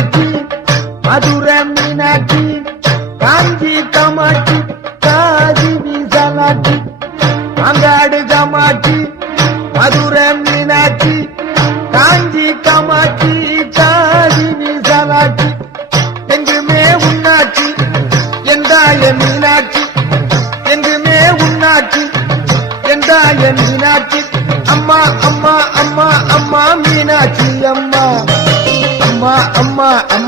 காமாட்சி மதுர மீனாட்சி காஞ்சி காமாட்சி காதி மீசாட்சி அங்காடு காமாட்சி மதுர மீனாட்சி காஞ்சி காமாட்சி காதி மீசாட்சி எங்குமே உன்னாட்சி எந்தாய மீனாட்சி எங்குமே உன்னாட்சி எந்தாய மீனாட்சி அம்மா அம்மா அம்மா அம்மா மீனாட்சி அம்மா.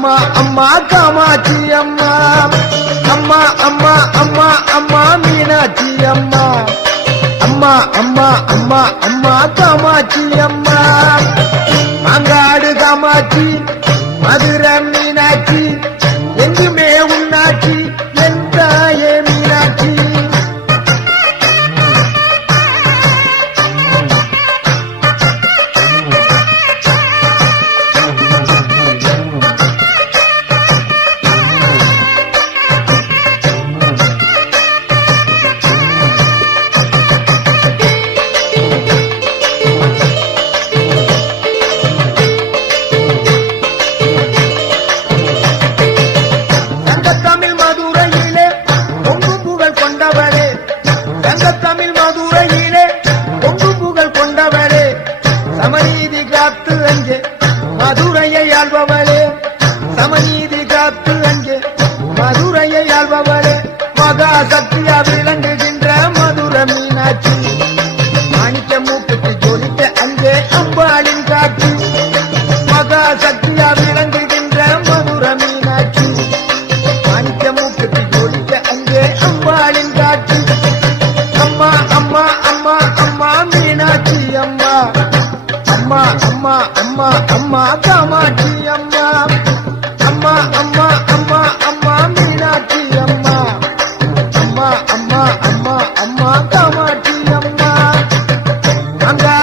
அம்மா அம்மா காமாட்சி அம்மா. அம்மா அம்மா அம்மா அம்மா மீனாட்சி அம்மா. அம்மா அம்மா அம்மா அம்மா காமாட்சி அம்மா. மங்காடு காமாட்சி மதுரை மீனாட்சி அம்மா அம்மா காமாட்சி அம்மா. அம்மா அம்மா அம்மா அம்மா மீனாட்சி அம்மா. அம்மா அம்மா அம்மா அம்மா காமாட்சி அம்மா. அம்மா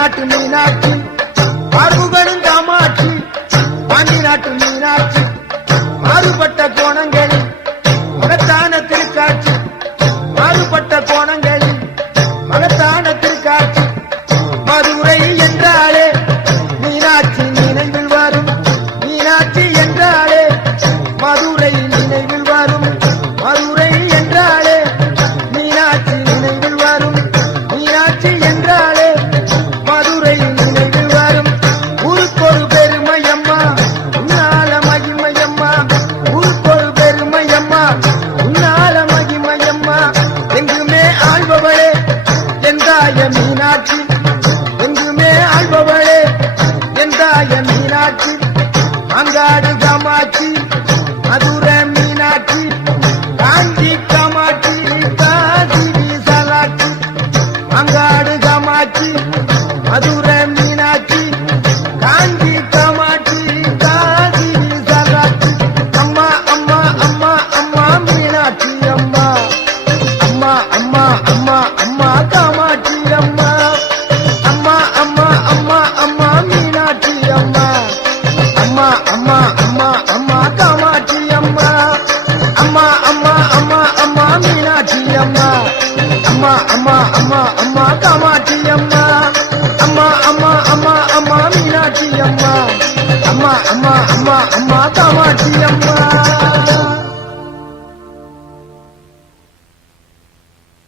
மீனாட்சி மீனாட்சி. அம்மா அம்மா காமாட்சி அம்மா. அம்மா அம்மா அம்மா அம்மா மீனாட்சி அம்மா. அம்மா அம்மா அம்மா அம்மா